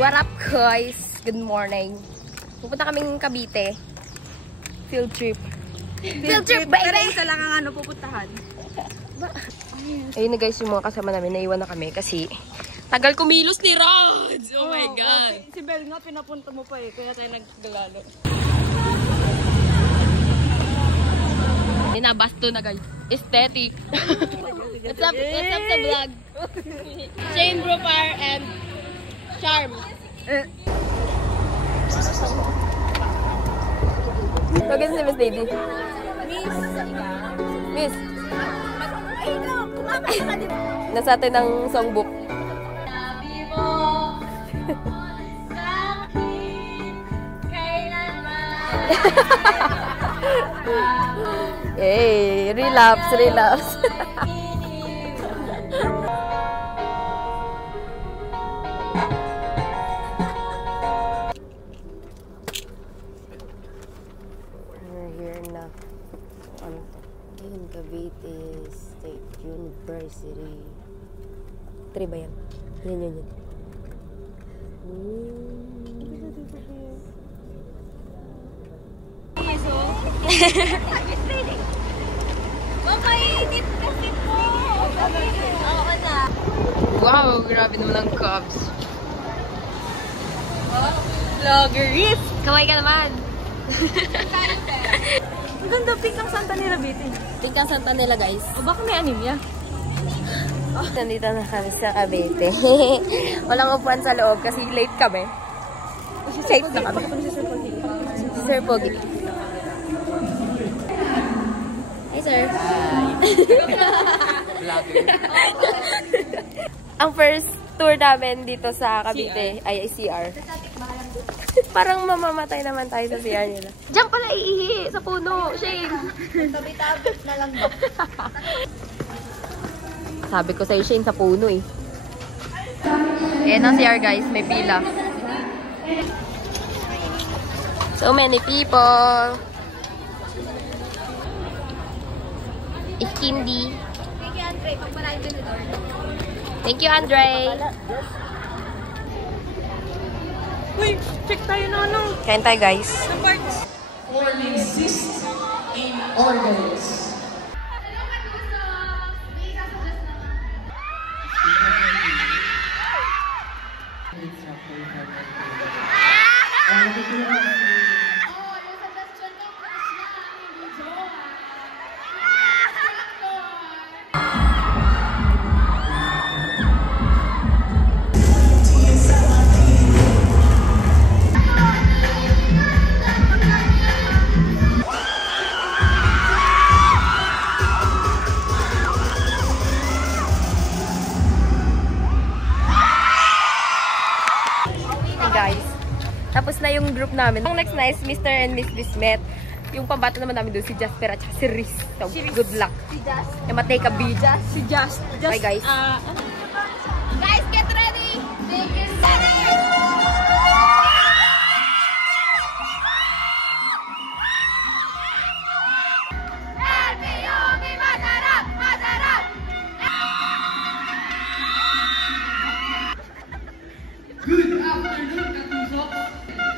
What up, guys? Good morning. Pupunta kaming Cavite. Field trip. Field trip, baby! Pero isa lang ang pupuntahan. Ayun na guys, yung mga kasama namin, naiwan na kami kasi tagal kumilos ni Rods! Oh my God! Okay. Si Bel nga, pinapunta mo pa eh. Kaya tayo naggalalo. Binabasto na guys. Aesthetic. What's up sa vlog? Shane Brupar and Charm. Tawagin si Miss Lady. Miss. Ay, no! Kumamay ka din. Nasa atin ang songbook. Sabi mo sa akin kailanman. Hey, relapse, relapse. We're here na. Ano to? In Cavite State University. 3 ba yan? Yan. Mamainit kasi po. Ako na. Wow, grabe naman ang Cubs. Vloggeries. Kaway ka naman. Ang ganda, pink ang Santa Nila Bitin. Pink ang Santa Nila, guys. O baka may anemia? Nandito na kami sa Cavite. Walang upuan sa loob kasi late kami. Safe na kami. Si Sir Pogi. Hi, sir. Ang first tour namin dito sa Cavite ay CR. Parang mamamatay naman tayo sa CR nila. Diyan pala iihi sa puno, Shane. Tabi-tabi na lang ba? Sabi ko sa'yo, Shane, sa puno eh. Ayan ang CR guys, may pila. So many people. It's Kindy. Thank you, Andre. Pagpalain ko na door. Thank you, Andre. Uy, check tayo na ng Kain tayo guys. parts. Or exist in organs. Guys. Tapos na yung group namin. Ang next na is Mr. and Miss Bismet. Yung pambato naman namin doon si Jasper at si Riz. So, good luck. Si Just. Take a beat. Si Just. Bye guys. Guys, get ready. Thank you. Good afternoon, Katuso.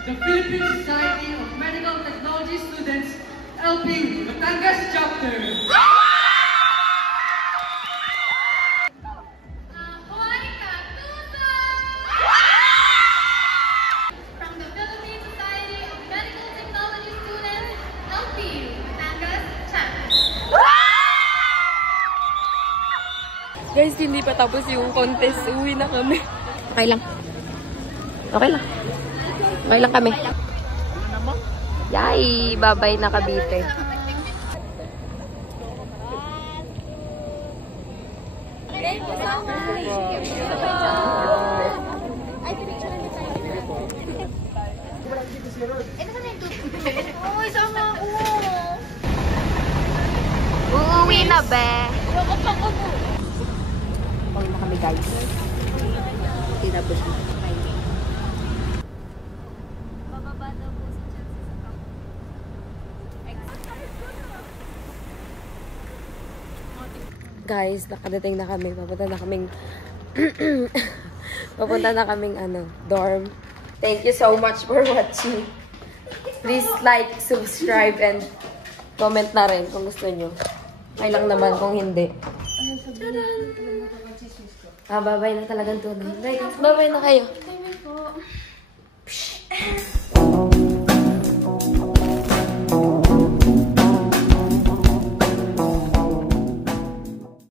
The Philippine Society of Medical Technology Students, LP Batangas Chapter. From the Philippine Society of Medical Technology Students, LPU, Batangas Chapter. Guys, hindi pa tapos yung contest. Uwi na kami. Okay lang. Okay lang. Okay lang kami. Yay! Babay na Cavite. Thank you so much. Ay, pinicture na tayo. Ito na yung tubig. Uy, sama ako. Uuwi na, be. Wala ka pa ko. Pauwi na kami, guys. Tinapos na. Bababa daw po si Chelsea sa top. Guys, nakadating na kami. Papunta na kaming Papunta na kaming dorm. Thank you so much for watching. Please like, subscribe, and comment na rin kung gusto nyo. Ay lang naman kung hindi. Bye-bye na talagang tunay. Bye guys. Bye-bye na kayo. Bye po. Psh.